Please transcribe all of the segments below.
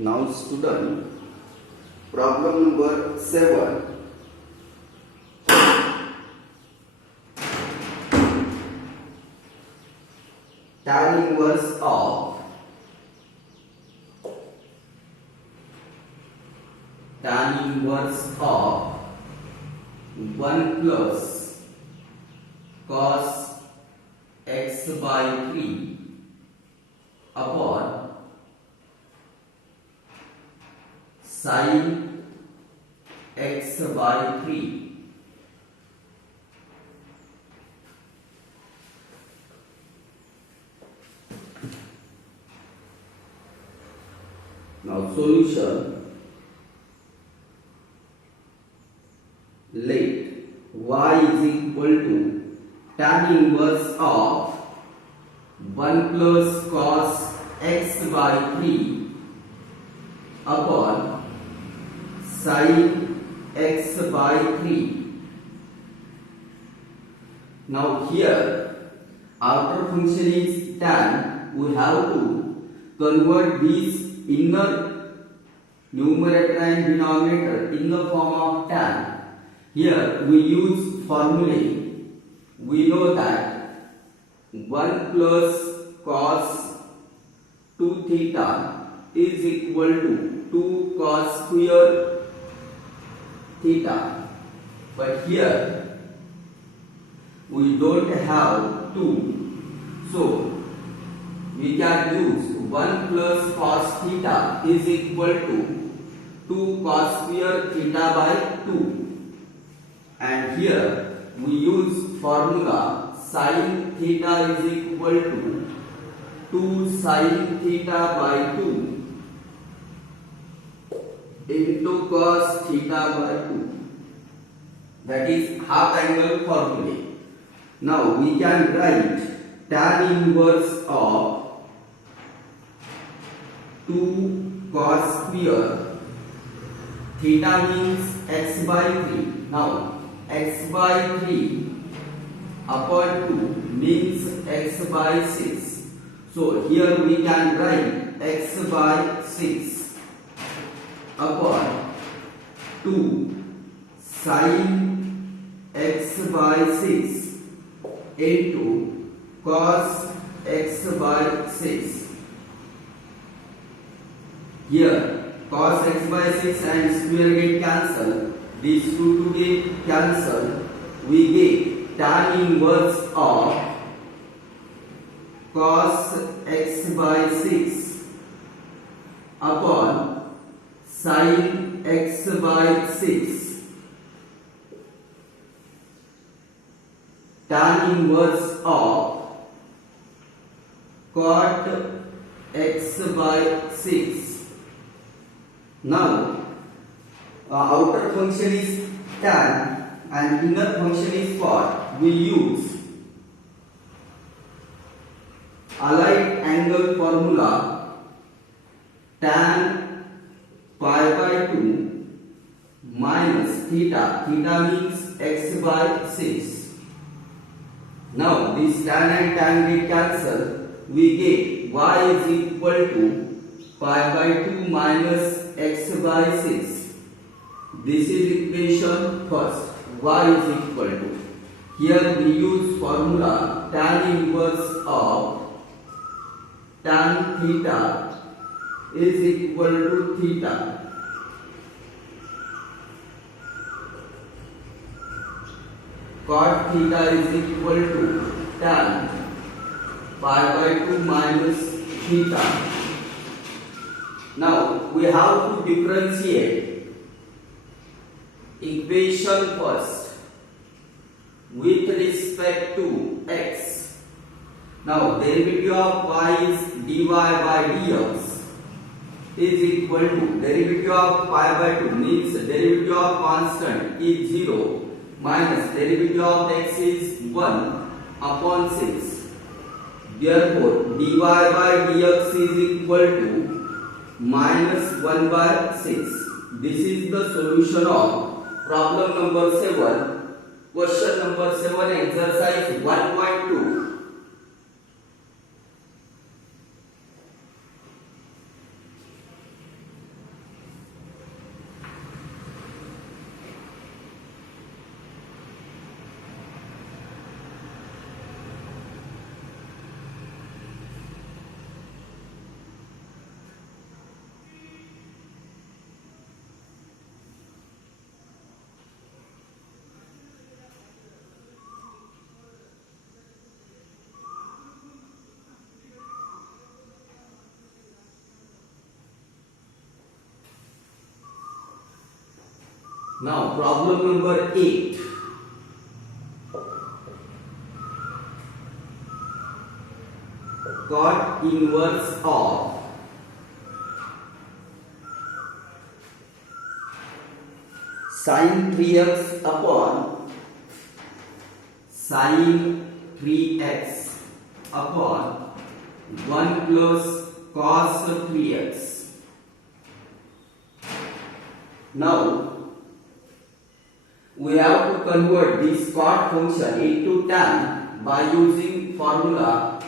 Now student, problem number 7. Tan inverse of 1 plus cos x by 3 upon sin x by 3. Now solution. Let y is equal to tan inverse of 1 plus cos x by 3 upon sin x by 3. Now here outer function is tan. We have to convert this inner numerator and denominator in the form of tan. Here we use formulae. We know that 1 plus cos 2 theta is equal to 2 cos square theta. But here we don't have 2. So we can use 1 plus cos theta is equal to 2 cos square theta by 2. And here we use formula sin theta is equal to 2 sin theta by 2 into cos theta by 2. That is half angle formula. Now we can write tan inverse of 2 cos square theta means x by 3. Now x by 3 upon 2 means x by 6. So here we can write x by 6 upon 2 sin x by 6 into cos x by 6. Here cos x by 6 and square get cancelled. These two to get cancelled. We get tan inverse of cos x by 6 upon sin x by 6. Tan inverse of cot x by 6. Now outer function is tan and inner function is cot. We use allied angle formula tan pi by 2 minus theta. Theta means x by 6. Now this tan and tan get cancelled. We get y is equal to pi by 2 minus x by 6. This is equation first. Y is equal to. Here we use formula tan inverse of tan theta is equal to theta. Cot theta is equal to tan pi by 2 minus theta. Now we have to differentiate equation first with respect to x. Now derivative of y is dy by dx is equal to derivative of pi by 2 means derivative of constant is 0 minus derivative of x is 1 upon 6. Therefore dy by dx is equal to minus 1 by 6. This is the solution of problem number 7. Question number 7, exercise 1.2. Now problem number 8. Cot inverse of sin 3x upon sin 3x upon 1 plus cos 3x. Now we have to convert this cot function into tan by using formula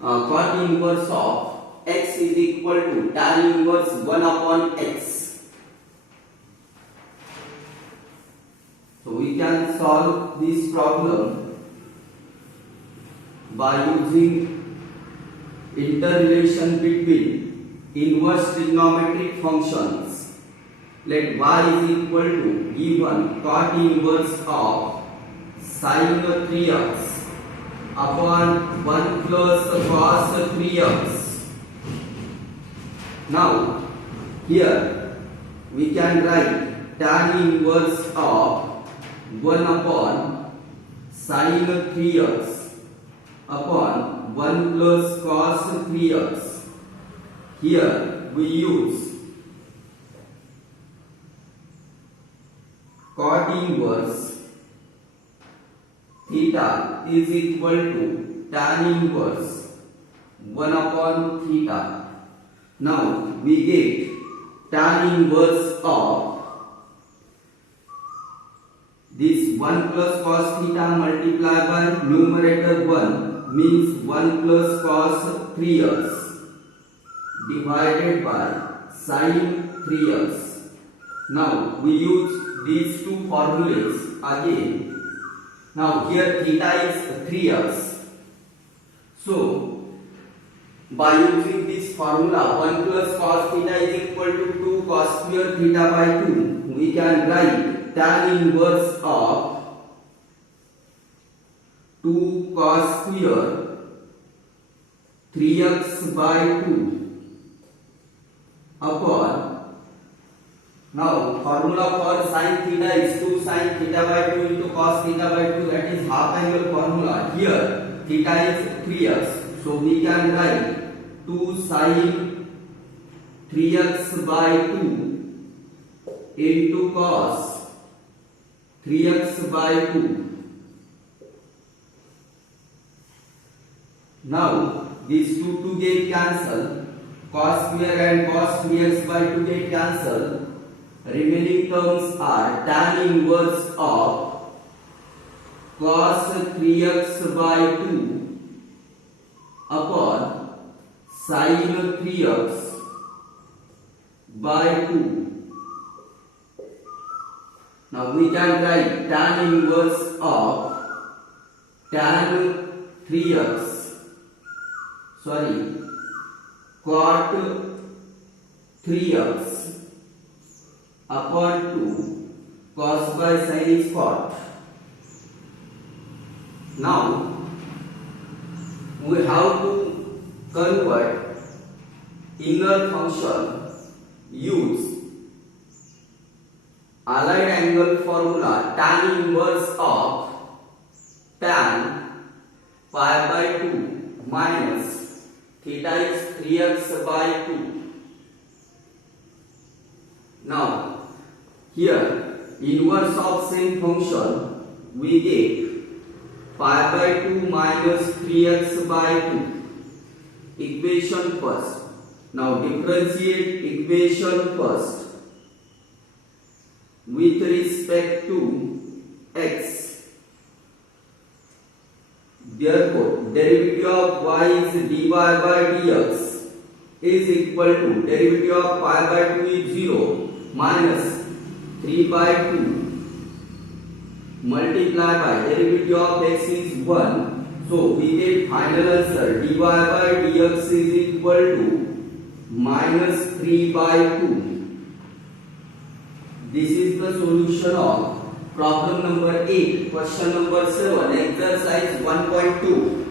cot inverse of x is equal to tan inverse 1 upon x. So we can solve this problem by using interrelation between inverse trigonometric functions. Let y is equal to given cot inverse of sin 3x upon 1 plus cos 3x. Now here we can write tan inverse of 1 upon sin 3x upon 1 plus cos 3x. Here we use cot inverse theta is equal to tan inverse 1 upon theta. Now we get tan inverse of this 1 plus cos theta multiplied by numerator 1 means 1 plus cos 3x divided by sin 3x. Now we use these two formulas again. Now here theta is 3x. So by using this formula 1 plus cos theta is equal to 2 cos square theta by 2, we can write tan inverse of 2 cos square 3x by 2 upon, now formula for sin theta is 2 sin theta by 2 into cos theta by 2, that is half angle formula. Here theta is 3x, so we can write 2 sin 3x by 2 into cos 3x by 2. Now these two get cancelled, cos square and cos 3x by 2 get cancelled. Remaining terms are tan inverse of cos 3x by 2 upon sin 3x by 2. Now we can write tan inverse of tan 3x, cot 3x upon 2, cos by sin is cot. Now we have to convert inner function, use allied angle formula tan inverse of tan pi by 2 minus theta is 3x by 2. Now here inverse of same function we get pi by 2 minus 3x by 2. Equation first. Now differentiate equation first with respect to x. Therefore derivative of y is dy by dx is equal to derivative of pi by 2 is 0 minus 3 by 2 multiplied by derivative of x is 1. So we get final answer dy by dx is equal to minus 3 by 2. This is the solution of problem number 8, question number 7, exercise 1.2.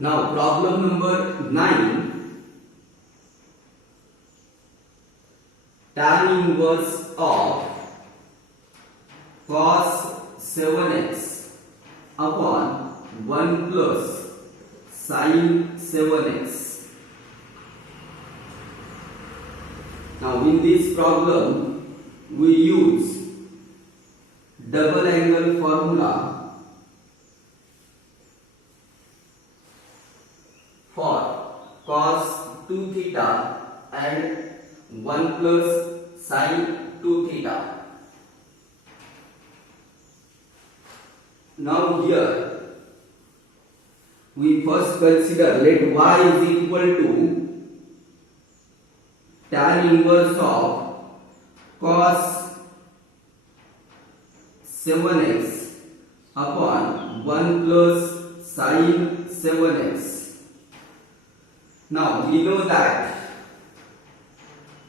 Now problem number 9. Tan inverse of cos 7x upon 1 plus sin 7x. Now in this problem we use double angle formula for cos 2 theta and 1 plus sin 2 theta. Now here we first consider let y is equal to tan inverse of cos 7x upon 1 plus sin 7x. Now we know that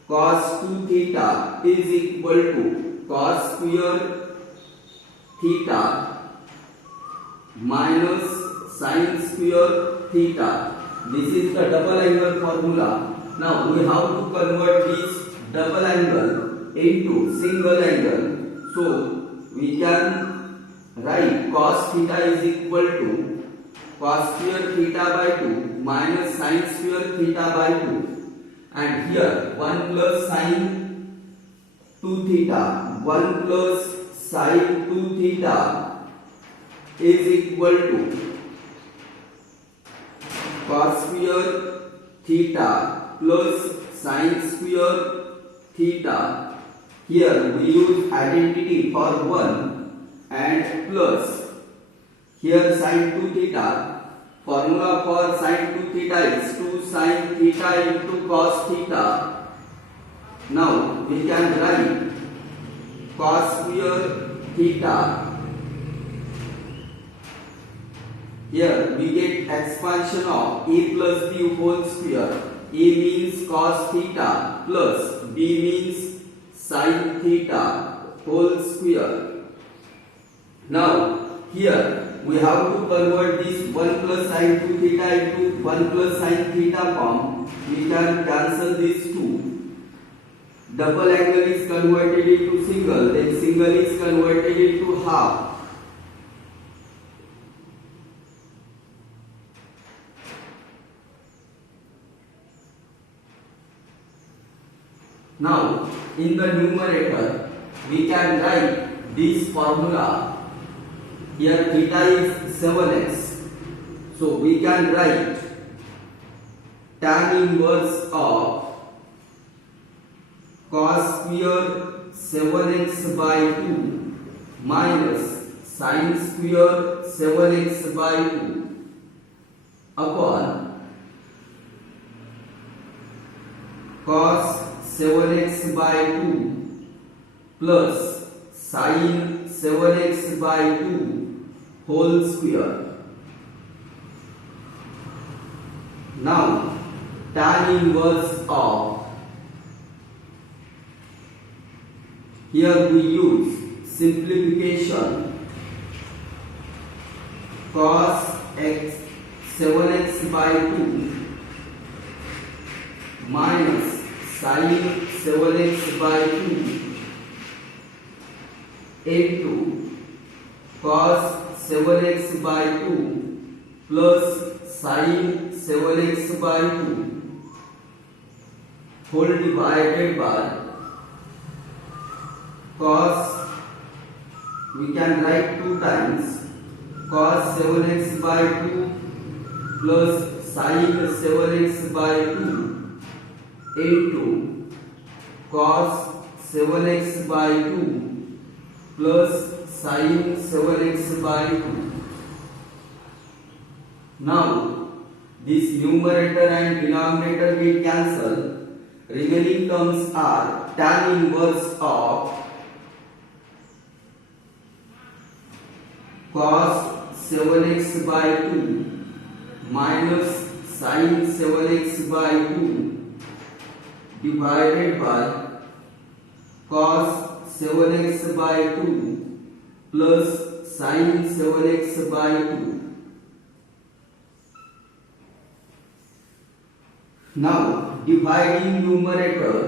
cos 2 theta is equal to cos square theta minus sin square theta. This is the double angle formula. Now we have to convert this double angle into single angle. So we can write cos theta is equal to cos square theta by 2 minus sin square theta by 2, and here 1 plus sin 2 theta, 1 plus sin 2 theta is equal to cos square theta plus sin square theta. Here we use identity for 1 and plus here sin 2 theta. Formula for sin 2 theta is 2 sin theta into cos theta. Now we can write cos square theta. Here we get expansion of a plus b whole square. A means cos theta plus b means sin theta whole square. Now here we have to convert this 1 plus sin 2 theta into 1 plus sin theta form. We can cancel these two. Double angle is converted into single, then single is converted into half. Now in the numerator we can write this formula. Here theta is 7x, so we can write tan inverse of cos square 7x by 2 minus sin square 7x by 2 upon cos 7x by 2 plus sin 7x by 2 whole square. Now tan inverse of, here we use simplification, cos x 7x by 2 minus sin 7x by 2 into cos 7x by 2 plus sin 7x by 2 whole divided by cos, we can write 2 times cos 7x by 2 plus sin 7x by 2 into cos 7x by 2 plus sin 7x by 2. Now this numerator and denominator will cancel. Remaining terms are tan inverse of cos 7x by 2 minus sin 7x by 2 divided by cos 7x by 2 plus sin 7x by 2. Now dividing numerator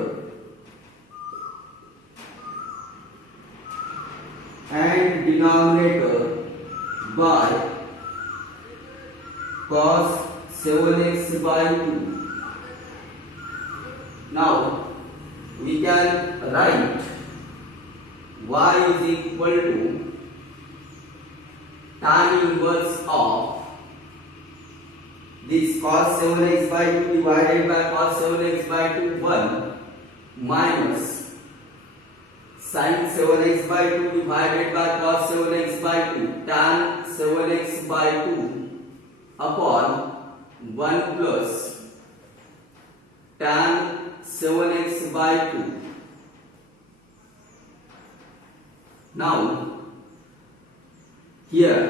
and denominator by cos 7x by 2. Now we can write y is equal to tan inverse of this cos 7x by 2 divided by cos 7x by 2 1 minus sin 7x by 2 divided by cos 7x by 2 tan 7x by 2 upon 1 plus tan 7x by 2. Now here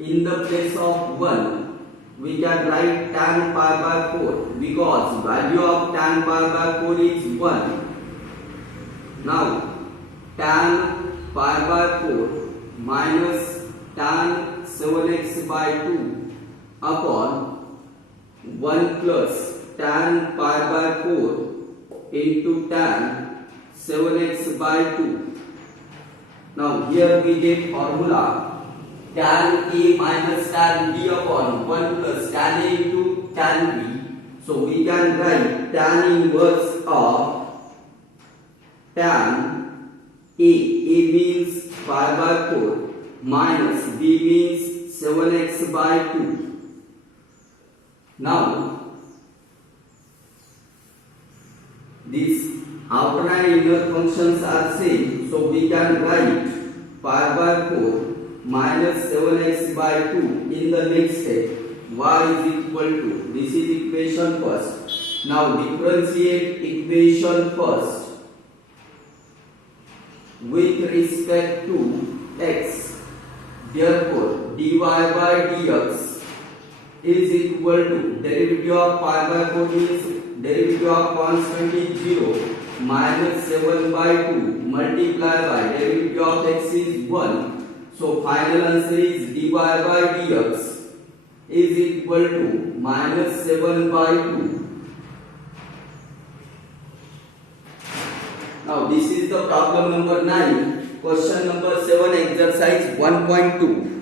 in the place of 1 we can write tan pi by 4 because value of tan pi by 4 is 1. Now tan pi by 4 minus tan 7x by 2 upon 1 plus tan pi by 4 into tan 7x by 2. Now here we get formula tan A minus tan B upon 1 plus tan A into tan B. So we can write tan inverse of tan A. A means pi by 4 minus B means 7x by 2. Now these outer and inner functions are same, so we can write pi by 4 minus 7x by 2 in the next step. Y is equal to, this is equation first. Now differentiate equation first with respect to x. Therefore dy by dx is equal to derivative of pi by 4 means derivative of constant is 0 minus 7 by 2 multiply by derivative of x is 1. So final answer is dy by dx is equal to minus 7 by 2. Now this is the problem number 9. Question number 7 exercise 1.2.